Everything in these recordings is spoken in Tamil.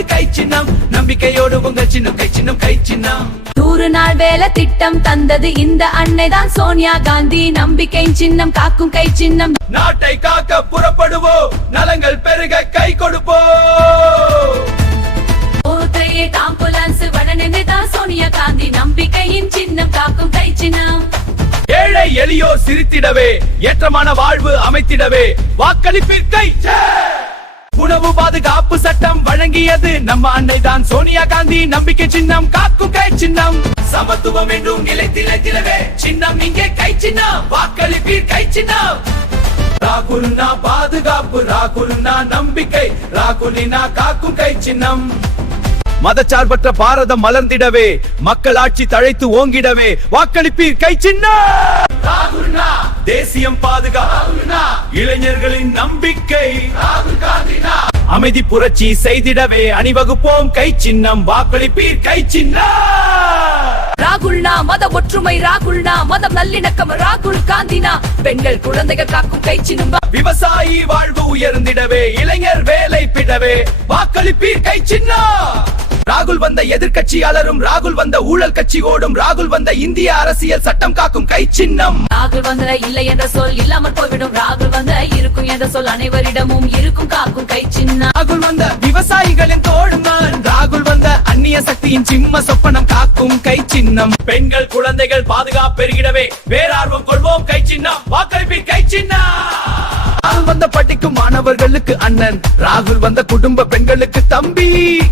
இது கை சின்னம். நம்பிக்கையோடு உங்கள் சின்னம் கை சின்னம் கை சின்னம். 100 நாள் வேலை திட்டம் தந்தது இந்த அன்னைதான் சோனியா காந்தி. நம்பிக்கை சின்னம் காக்கும் கை சின்னம். நாட்டை காக்க புறப்படுவோம், நலங்கள் பெருக கை கொடுப்போம். ஆம்புலன்ஸ் வடனென்றுதான் சோனியா காந்தி. நம்பிக்கையின் சின்னம் காக்கும் கை சின்னம். ஏழை எளியோர் சிரித்திடவே, ஏற்றமான வாழ்வு அமைத்திடவே வாக்களிப்பிற்கை. உணவு பாதுகாப்பு சட்டம் வழங்கியது நம்ம அன்னைதான் சோனியா காந்தி. நம்பிக்கை சின்னம் காக்கும் கை சின்னம். சமத்துவம் என்றும் நிலைத்திடவே சின்னம் இங்கே கை சின்னம். வாக்களிப்பீர் கை சின்னம். ராகுல்னா பாதுகாப்பு, ராகுல்னா நம்பிக்கை, ராகுலினா காக்கும் கை சின்னம். மதச்சார்பற்ற பாரதம் மலர்ந்திடவே, மக்களாட்சி தழைத்து ஓங்கிடவே வாக்களிப்பீர் கை சின்னம். தேசியம் பாதுகாப்பு, இளைஞர்களின் நம்பிக்கை, அமைதி புரட்சி செய்திடவே அணிவகுப்போம் கை சின்னம். வாக்களிப்பீர் கை சின்னம். ராகுல்னா மத ஒற்றுமை, ராகுல்னா மதம் நல்லிணக்கம், ராகுல் காந்தினா பெண்கள் குழந்தைகள் காக்கும் கை சின்னம். விவசாயி வாழ்வு உயர்ந்திடவே, இளைஞர் வேலை பிடவே வாக்களிப்பீர் கை சின்னம். ராகுல் வந்த எதிர்கட்சியாளரும், ராகுல் வந்த ஊழல் கட்சி ஓடும், ராகுல் வந்த இந்திய அரசியல் சட்டம் காக்கும் கை சின்னம். ராகுல் வந்த இல்லை என்ற சொல் இல்லாமல் போய்விடும், ராகுல் வந்த இருக்கும் என்ற சொல் அனைவரிடமும் இருக்கும் காக்கும் கை சின்னம். ராகுல் வந்த விவசாயிகளின் தோழன், ராகுல் வந்த அந்நிய சக்தியின் சிம்ம சொப்பனம் காக்கும் கை சின்னம். பெண்கள் குழந்தைகள் பாதுகாப்பு பெருகிடவே வேறார்வம் கொள்வோம் கை சின்னம். வாக்களிப்பீர் கை சின்னம். ராகுல் வந்த படிக்கும் மாணவர்களுக்கு அண்ணன், ராகுல் வந்த குடும்ப பெண்களுக்கு தம்பி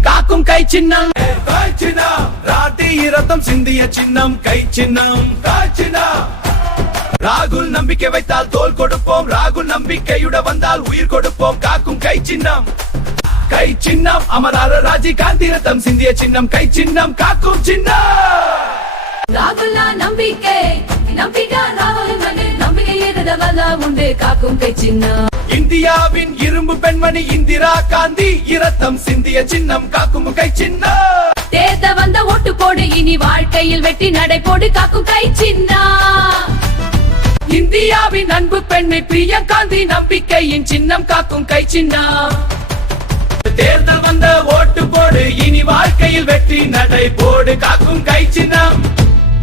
காக்கும் கை சின்னம். கை சின்னம். ராட்டி இரத்தம் சிந்திய சின்னம் கை சின்னம் கை சின்னம். ராகுல் நம்பிக்கை வைத்தால் தோல் கொடுப்போம், ராகுல் நம்பிக்கையுட வந்தால் உயிர் கொடுப்போம் காக்கும் கை சின்னம். கை சின்னம். அமரார ராஜீவ் காந்தி ரத்தம் சிந்திய சின்னம் கை சின்னம் காக்கும் சின்னம். ராகுல்னா நம்பிக்கை, நம்பிக்கை ராகுல் நம்பிக்கை உண்டு காக்கும் கை சின்னம். இந்தியாவின் இரும்பு பெண்மணி இந்திரா காந்தி இரத்தம் சிந்திய சின்னம் காக்கும் கை சின்னம். தேர்த வந்த ஓட்டு போடு, இனி வாழ்க்கையில் வெற்றி நடை போடு காக்கும் கை சின்னம். இந்தியாவின் அன்பு பெண்மை பிரியங்கா காந்தி நம்பிக்கையின் சின்னம் காக்கும் கை சின்னம். தேர்தல் வந்த ஓட்டு போடு, இனி வாழ்க்கையில் வெற்றி நடை போடு காக்கும் கை சின்னம்.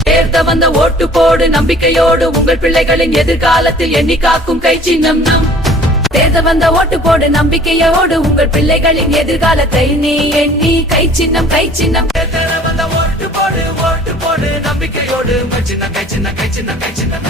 தேர்த வந்த ஓட்டு போடு, நம்பிக்கையோடு உங்கள் பிள்ளைகளின் எதிர்காலத்தில் எண்ணி காக்கும் கை சின்னம். தேர்த வந்த ஓட்டு போடு, நம்பிக்கையோடு உங்கள் பிள்ளைகளின் எதிர்காலத்தை நீ எண்ணி கை சின்னம் கை சின்னம். தேர்தல் வந்த ஓட்டு போடு, ஓட்டு போடு நம்பிக்கையோடு கை சின்னம் கை சின்னம் கை சின்னம் கை சின்னம்.